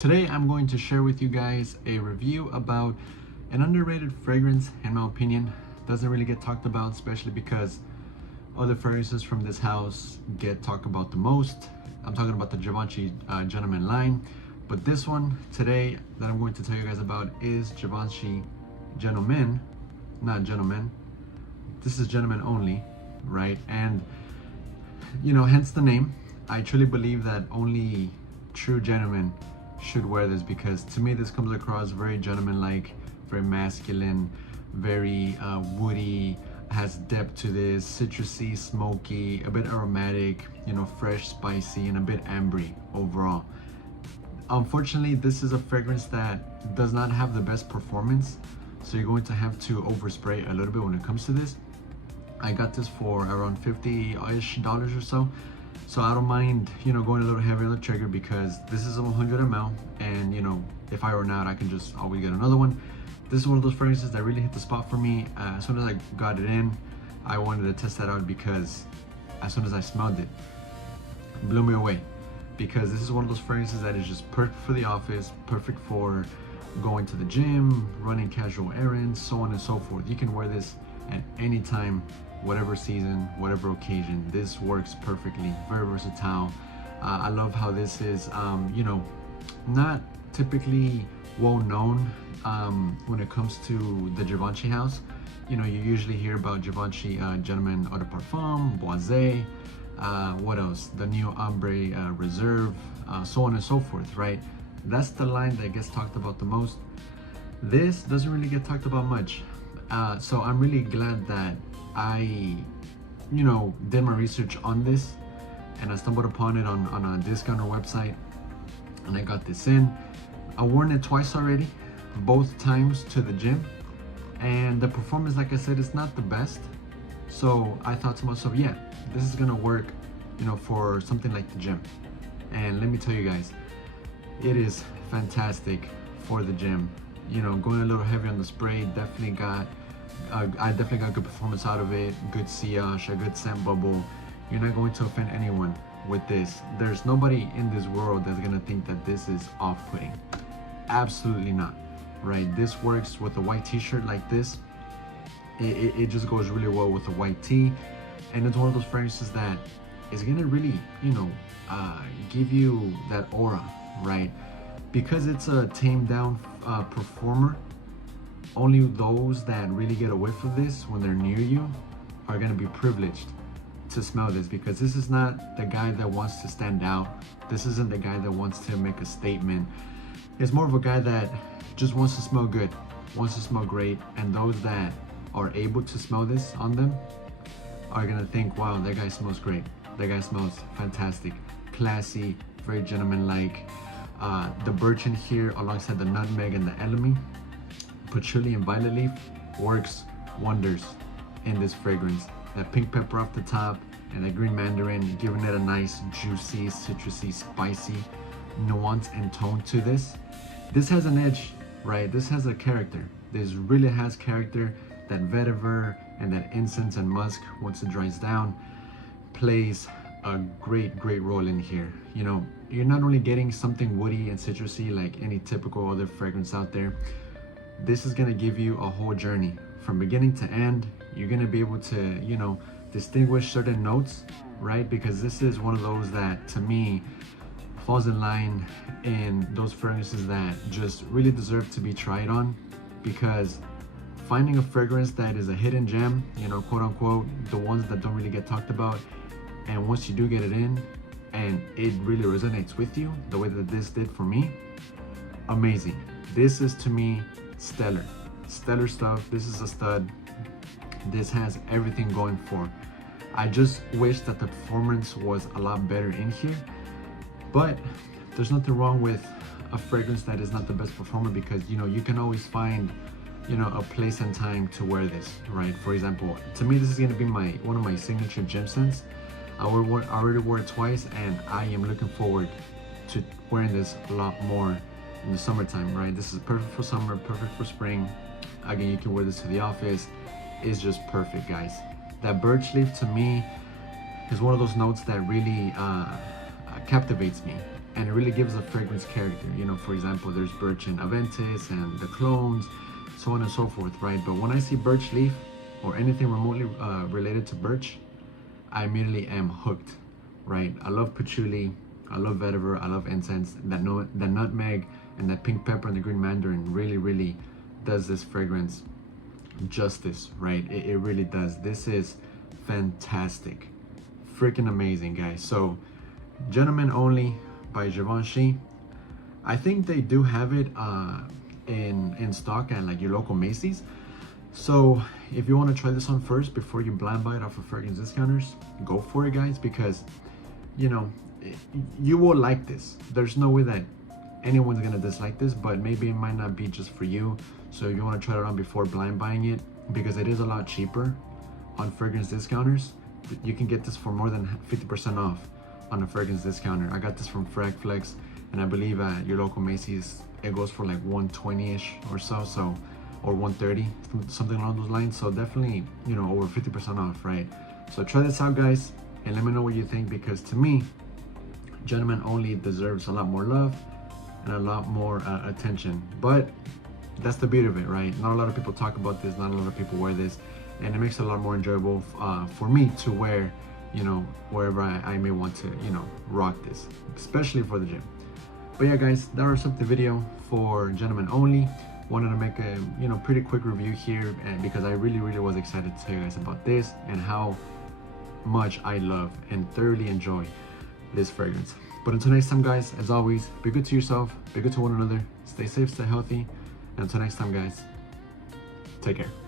Today I'm going to share with you guys a review about an underrated fragrance. In my opinion, doesn't really get talked about, especially because other fragrances from this house get talked about the most. I'm talking about the Givenchy Gentleman line, but this one today that I'm going to tell you guys about is Givenchy Gentleman, not Gentlemen. This is Gentlemen only, right? And hence the name. I truly believe that only true gentlemen should wear this, because to me this comes across very gentleman-like, very masculine, very woody, has depth to this, citrusy, smoky, a bit aromatic, fresh, spicy, and a bit ambery overall. Unfortunately, this is a fragrance that does not have the best performance, so you're going to have to overspray a little bit when it comes to this. I got this for around $50-ish or so. So I don't mind, going a little heavy on the trigger, because this is a 100 ml, and if I run out, I can just always get another one. This is one of those fragrances that really hit the spot for me. As soon as I got it in, I wanted to test that out, because as soon as I smelled it, blew me away. Because this is one of those fragrances that is just perfect for the office, perfect for going to the gym, running casual errands, so on and so forth. You can wear this at any time, whatever season, whatever occasion. This works perfectly, very versatile. I love how this is not typically well known when it comes to the Givenchy house. You usually hear about Givenchy Gentleman Eau de Parfum, Boisé, what else, the new Ombre Reserve, so on and so forth, right? That's the line that gets talked about the most. This doesn't really get talked about much. So I'm really glad that I did my research on this, and I stumbled upon it on a discounter website, and I got this in. I've worn it twice already, both times to the gym, and the performance, like I said, is not the best. So I thought to myself, yeah, this is gonna work for something like the gym. And let me tell you guys, it is fantastic for the gym. Going a little heavy on the spray, definitely got I definitely got good performance out of it, good sillage, a good scent bubble. You're not going to offend anyone with this. There's nobody in this world that's gonna think that this is off-putting. Absolutely not, right? This works with a white t-shirt like this. It just goes really well with a white tee, and it's one of those fragrances that is gonna really, give you that aura, right? Because it's a tamed down performer, only those that really get a whiff of this when they're near you are going to be privileged to smell this, because this is not the guy that wants to stand out. This isn't the guy that wants to make a statement. It's more of a guy that just wants to smell good, wants to smell great, and those that are able to smell this on them are going to think, wow, that guy smells great. That guy smells fantastic, classy, very gentleman-like. The birch in here alongside the nutmeg and the elemi, patchouli and violet leaf, works wonders in this fragrance. That pink pepper off the top and that green mandarin, giving it a nice juicy, citrusy, spicy nuance and tone to this. This has an edge, right? This has a character. This really has character. That vetiver and that incense and musk, once it dries down, plays a great role in here. You're not only getting something woody and citrusy like any typical other fragrance out there. This is going to give you a whole journey from beginning to end. You're going to be able to distinguish certain notes, right? Because this is one of those that, to me, falls in line in those fragrances that just really deserve to be tried on. Because finding a fragrance that is a hidden gem, quote unquote, the ones that don't really get talked about, and once you do get it in and it really resonates with you the way that this did for me, amazing. This is, to me, stellar stuff. This is a stud. This has everything going for. I just wish that the performance was a lot better in here, but there's nothing wrong with a fragrance that is not the best performer, because you can always find a place and time to wear this, right? For example, to me, this is going to be one of my signature gym scents. I already wore it twice, and I am looking forward to wearing this a lot more in the summertime, right? This is perfect for summer, perfect for spring. Again, you can wear this to the office. It's just perfect, guys. That birch leaf, to me, is one of those notes that really captivates me. and it really gives a fragrance character. You know, for example, there's birch and Aventis and the clones, so on and so forth, right? But when I see birch leaf or anything remotely related to birch, I immediately am hooked, right? I love patchouli, I love vetiver, I love incense. That nutmeg and that pink pepper and the green mandarin really does this fragrance justice, right? It really does. This is fantastic, freaking amazing, guys. So Gentlemen Only by Givenchy. I think they do have it in stock at like your local Macy's. So if you want to try this on first before you blind buy it off of fragrance discounters, go for it, guys, because you know you will like this. There's no way that anyone's gonna dislike this, but maybe it might not be just for you. So you want to try it on before blind buying it, because it is a lot cheaper on fragrance discounters. You can get this for more than 50% off on a fragrance discounter. I got this from Fragflex, and I believe at your local Macy's it goes for like 120-ish or so, or 130, something along those lines. So definitely, you know, over 50% off, right? So try this out, guys, and let me know what you think, because to me, Gentlemen Only deserves a lot more love and a lot more attention. But that's the beauty of it, right? Not a lot of people talk about this, not a lot of people wear this, and it makes it a lot more enjoyable for me to wear, you know, wherever I may want to, you know, rock this, especially for the gym. But yeah, guys, that wraps up the video for Gentlemen Only. Wanted to make a, you know, pretty quick review here, and because I really was excited to tell you guys about this and how much I love and thoroughly enjoy this fragrance. But until next time, guys, as always, be good to yourself, be good to one another, stay safe, stay healthy, and until next time, guys, take care.